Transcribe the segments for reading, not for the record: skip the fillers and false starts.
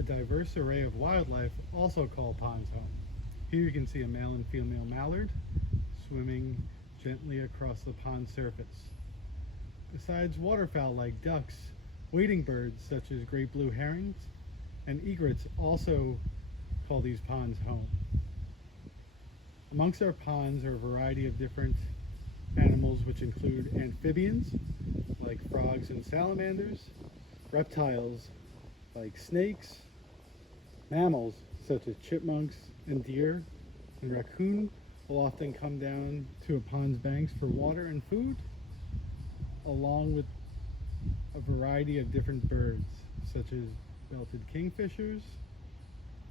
a diverse array of wildlife also call ponds home. Here you can see a male and female mallard swimming gently across the pond surface. Besides waterfowl like ducks, wading birds such as great blue herons and egrets also call these ponds home. Amongst our ponds are a variety of different animals which include amphibians like frogs and salamanders, reptiles like snakes, mammals such as chipmunks and deer, and raccoon will often come down to a pond's banks for water and food, along with a variety of different birds such as belted kingfishers,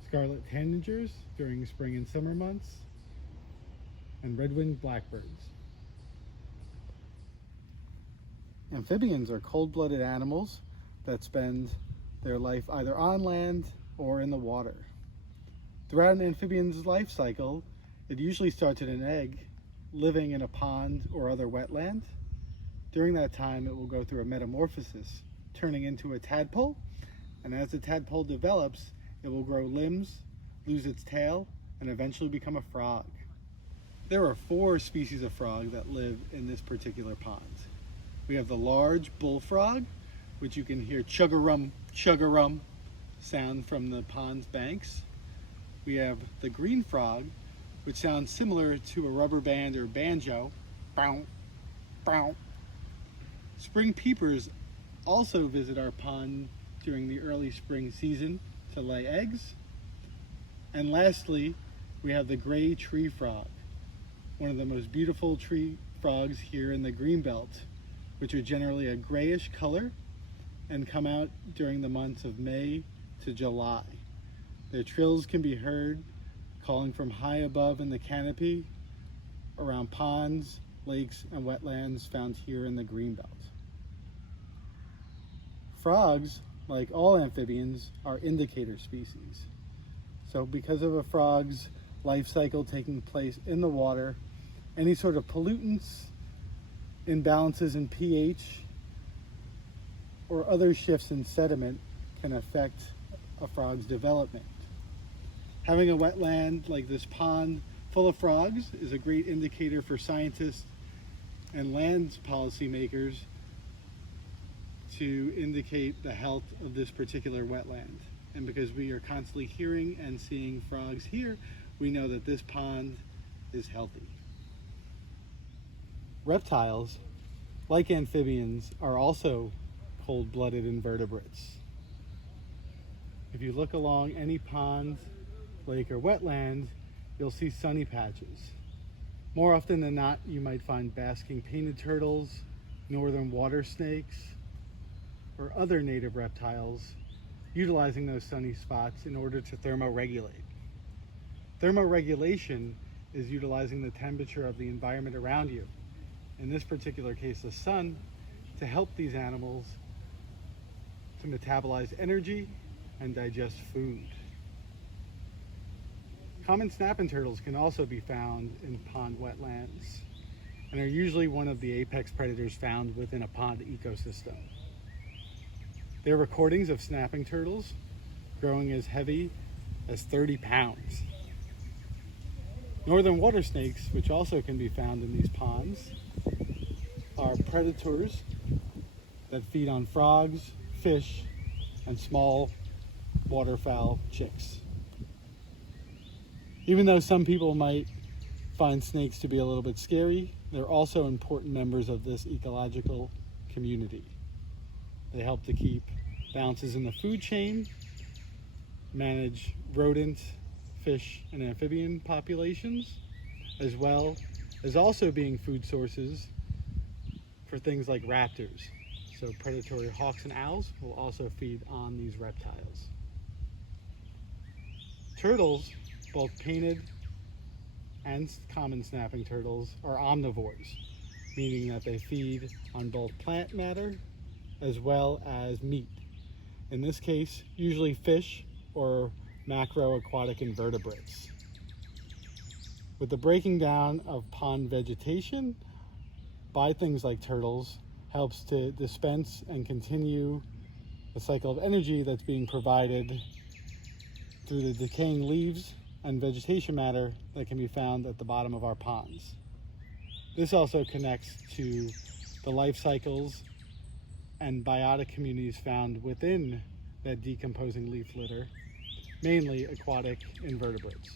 scarlet tanagers during spring and summer months, and red-winged blackbirds. Amphibians are cold-blooded animals that spend their life either on land or in the water. Throughout an amphibian's life cycle, it usually starts in an egg, living in a pond or other wetland. During that time, it will go through a metamorphosis, turning into a tadpole, and as the tadpole develops, it will grow limbs, lose its tail, and eventually become a frog. There are 4 species of frog that live in this particular pond. We have the large bullfrog, which you can hear chug-a-rum, chug-a-rum sound from the pond's banks. We have the green frog, which sounds similar to a rubber band or banjo. Bow, bow. Spring peepers also visit our pond during the early spring season to lay eggs. And lastly, we have the gray tree frog, one of the most beautiful tree frogs here in the Greenbelt, which are generally a grayish color and come out during the months of May to July. Their trills can be heard calling from high above in the canopy around ponds, lakes, and wetlands found here in the Greenbelt. Frogs, like all amphibians, are indicator species. So because of a frog's life cycle taking place in the water, any sort of pollutants, imbalances in pH, or other shifts in sediment can affect a frog's development. Having a wetland like this pond full of frogs is a great indicator for scientists and land policymakers to indicate the health of this particular wetland. And because we are constantly hearing and seeing frogs here, we know that this pond is healthy. Reptiles, like amphibians, are also cold-blooded invertebrates. If you look along any pond, lake, or wetland, you'll see sunny patches. More often than not, you might find basking painted turtles, northern water snakes, or other native reptiles utilizing those sunny spots in order to thermoregulate. Thermoregulation is utilizing the temperature of the environment around you, in this particular case the sun, to help these animals to metabolize energy and digest food. Common snapping turtles can also be found in pond wetlands and are usually one of the apex predators found within a pond ecosystem. There are recordings of snapping turtles growing as heavy as 30 pounds. Northern water snakes, which also can be found in these ponds, are predators that feed on frogs, fish, and small waterfowl chicks. Even though some people might find snakes to be a little bit scary, they're also important members of this ecological community. They help to keep balances in the food chain, manage rodent, fish, and amphibian populations, as well as also being food sources for things like raptors. So predatory hawks and owls will also feed on these reptiles. Turtles, both painted and common snapping turtles, are omnivores, meaning that they feed on both plant matter as well as meat. In this case, usually fish or macroaquatic invertebrates. With the breaking down of pond vegetation by things like turtles helps to dispense and continue the cycle of energy that's being provided through the decaying leaves and vegetation matter that can be found at the bottom of our ponds. This also connects to the life cycles and biotic communities found within that decomposing leaf litter, mainly aquatic invertebrates.